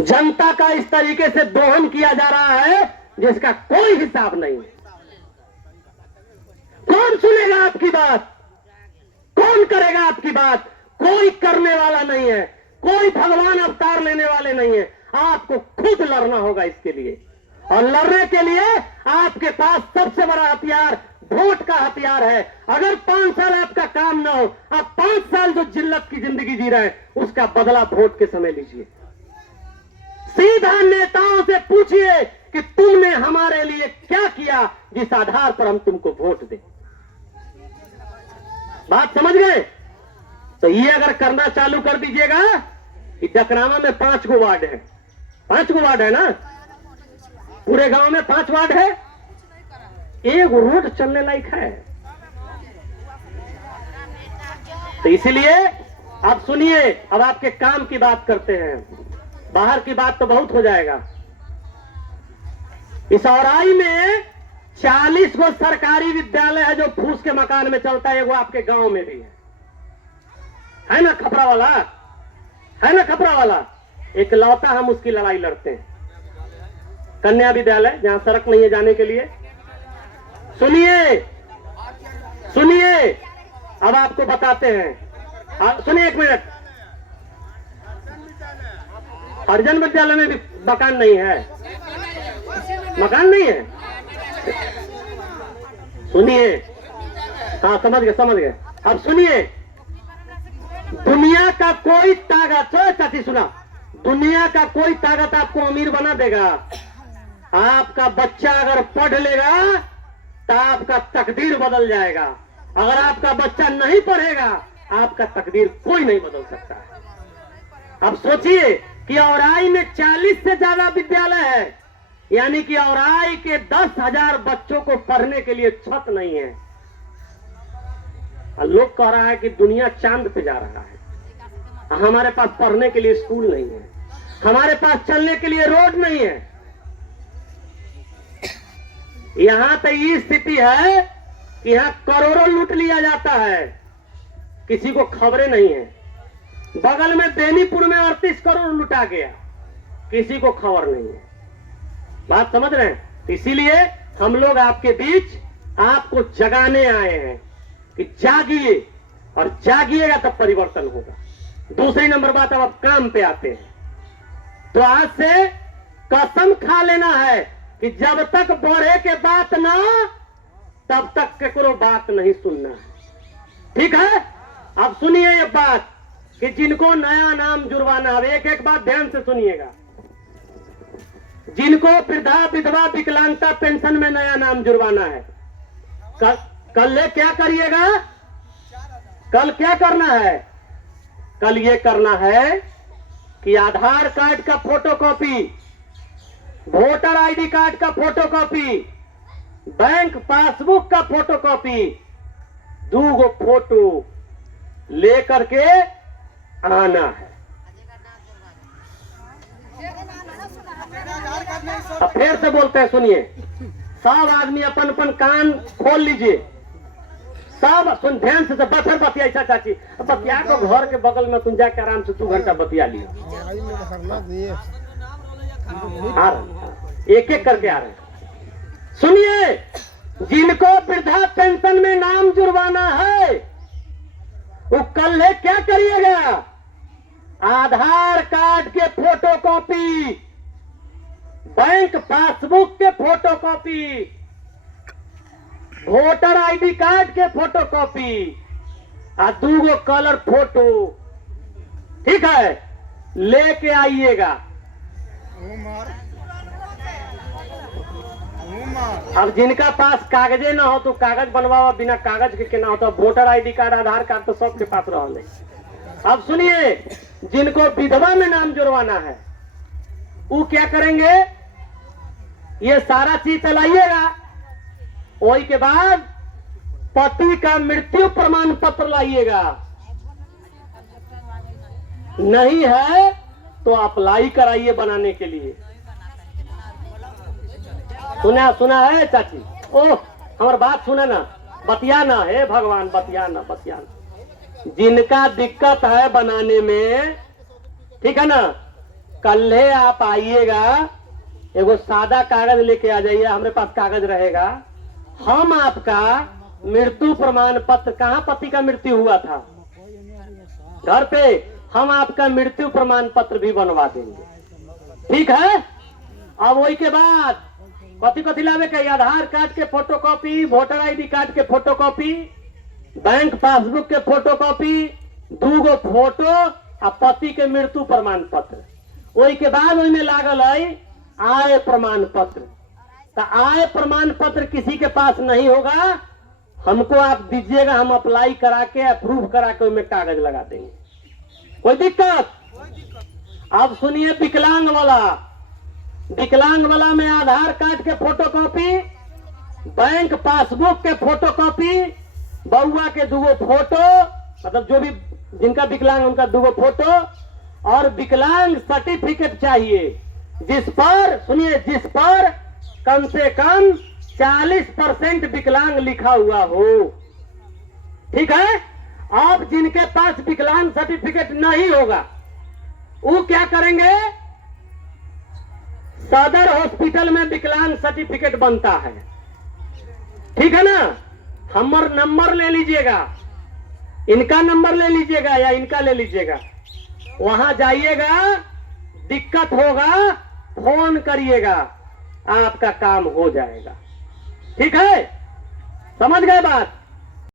जनता का इस तरीके से दोहन किया जा रहा है जिसका कोई हिसाब नहीं। कौन सुनेगा आपकी बात? कौन करेगा आपकी बात? कोई करने वाला नहीं है, कोई भगवान अवतार लेने वाले नहीं है। आपको खुद लड़ना होगा इसके लिए, और लड़ने के लिए आपके पास सबसे बड़ा हथियार वोट का हथियार है। अगर 5 साल आपका काम ना हो, आप 5 साल जो जिल्लत की जिंदगी जी रहे हैं उसका बदला वोट के समय लीजिए। सीधा नेताओं से पूछिए कि तुमने हमारे लिए क्या किया जिस आधार पर हम तुमको वोट दें। बात समझ गए? तो ये अगर करना चालू कर दीजिएगा कि डकरामा में 5 गो वार्ड है, 5 गो वार्ड है ना, पूरे गांव में 5 वार्ड है, एक रोड चलने लायक है। तो इसीलिए आप सुनिए, अब आपके काम की बात करते हैं, बाहर की बात तो बहुत हो जाएगा। इस औराई में 40 गो सरकारी विद्यालय है जो फूस के मकान में चलता है। वो आपके गांव में भी है ना खपरा वाला, है ना खपरा वाला। एक लौता हम उसकी लड़ाई लड़ते हैं, कन्या विद्यालय जहां सड़क नहीं है जाने के लिए। सुनिए सुनिए, अब आपको बताते हैं। सुनिए एक मिनट, अर्जन विद्यालय में भी मकान नहीं है, मकान नहीं है। सुनिए, हाँ समझ गए समझ गए। अब सुनिए, दुनिया का कोई ताकत, चाची सुना, दुनिया का कोई ताकत आपको अमीर बना देगा। आपका बच्चा अगर पढ़ लेगा तो आपका तकदीर बदल जाएगा। अगर आपका बच्चा नहीं पढ़ेगा आपका तकदीर कोई नहीं बदल सकता है। अब सोचिए कि औराई में 40 से ज्यादा विद्यालय है, यानी कि औराई के 10,000 बच्चों को पढ़ने के लिए छत नहीं है। और लोग कह रहा है कि दुनिया चांद पे जा रहा है, हमारे पास पढ़ने के लिए स्कूल नहीं है, हमारे पास चलने के लिए रोड नहीं है। यहां तो ये स्थिति है कि यहां करोड़ों लूट लिया जाता है, किसी को खबरें नहीं है। बगल में बेनीपुर में 38 करोड़ लुटा गया, किसी को खबर नहीं है। बात समझ रहे हैं? इसीलिए हम लोग आपके बीच आपको जगाने आए हैं कि जागिए, और जागिएगा तब परिवर्तन होगा। दूसरी नंबर बात, अब आप काम पे आते हैं। तो आज से कसम खा लेना है कि जब तक बढ़े के बात ना, तब तक केकरो बात नहीं सुनना है। ठीक है? अब सुनिए ये बात कि जिनको नया नाम जुड़वाना है, एक एक बात ध्यान से सुनिएगा। जिनको वृद्धा विधवा विकलांगता पेंशन में नया नाम जुड़वाना है, कल क्या करिएगा? कल क्या करना है? कल ये करना है कि आधार कार्ड का फोटोकॉपी, वोटर आईडी कार्ड का फोटोकॉपी, बैंक पासबुक का फोटोकॉपी, 2 गो फोटो लेकर के आना है। अब फिर से बोलते हैं, सुनिए, सब आदमी अपन अपन कान खोल लीजिए, सब सुन ध्यान से। बफर बतिया ऐसा चाची, बतिया को घर के बगल में तुम जाके आराम से 2 घंटा बतिया लिया। आ रहे एक एक करके आ रहे हैं। सुनिए, जिनको वृद्धा पेंशन में नाम जुड़वाना है वो कल क्या करिएगा? आधार कार्ड के फोटोकॉपी, बैंक पासबुक के फोटोकॉपी, वोटर आईडी कार्ड के फोटोकॉपी और 2 गो कलर फोटो, ठीक है, लेके आइएगा। अब जिनका पास कागजे ना हो तो कागज बनवाओ, बिना कागज के ना हो तो वोटर आईडी कार्ड आधार कार्ड तो सबके पास रहे। अब सुनिए, जिनको विधवा में नाम जुड़वाना है वो क्या करेंगे? ये सारा चीज चलाइएगा, वही के बाद पति का मृत्यु प्रमाण पत्र लाइएगा। नहीं है तो अप्लाई कराइए बनाने के लिए। सुना है चाची? ओह हमारी बात सुने ना, बतियाना है भगवान, बतियाना बतियाना। जिनका दिक्कत है बनाने में, ठीक है ना, कल्हे आप आइएगा, एगो सादा कागज लेके आ जाइए, हमारे पास कागज रहेगा। हम आपका मृत्यु प्रमाण पत्र, कहाँ पति का मृत्यु हुआ था, घर पे, हम आपका मृत्यु प्रमाण पत्र भी बनवा देंगे, ठीक है। अब वही के बाद कथी कथी लावे के, आधार कार्ड के फोटोकॉपी, वोटर आईडी कार्ड के फोटोकॉपी, बैंक पासबुक के फोटोकॉपी, 2 गो फोटो आ पति के मृत्यु प्रमाण पत्र। वही के बाद में लागल है आय प्रमाण पत्र। तो आय प्रमाण पत्र किसी के पास नहीं होगा, हमको आप दीजिएगा, हम अप्लाई करा के अप्रूव करा के उसमें कागज लगा देंगे, कोई दिक्कत। अब सुनिए विकलांग वाला, विकलांग वाला में आधार कार्ड के फोटोकॉपी, बैंक पासबुक के फोटोकॉपी, बउआ के 2 गो फोटो, मतलब जो भी जिनका विकलांग उनका 2 गो फोटो, और विकलांग सर्टिफिकेट चाहिए जिस पर, सुनिए, जिस पर कम से कम 40% विकलांग लिखा हुआ हो, ठीक है। आप जिनके पास विकलांग सर्टिफिकेट नहीं होगा वो क्या करेंगे, सदर हॉस्पिटल में विकलांग सर्टिफिकेट बनता है, ठीक है ना। हमर नंबर ले लीजिएगा, इनका नंबर ले लीजिएगा या इनका ले लीजिएगा, वहां जाइएगा, दिक्कत होगा फोन करिएगा, आपका काम हो जाएगा, ठीक है। समझ गए बात।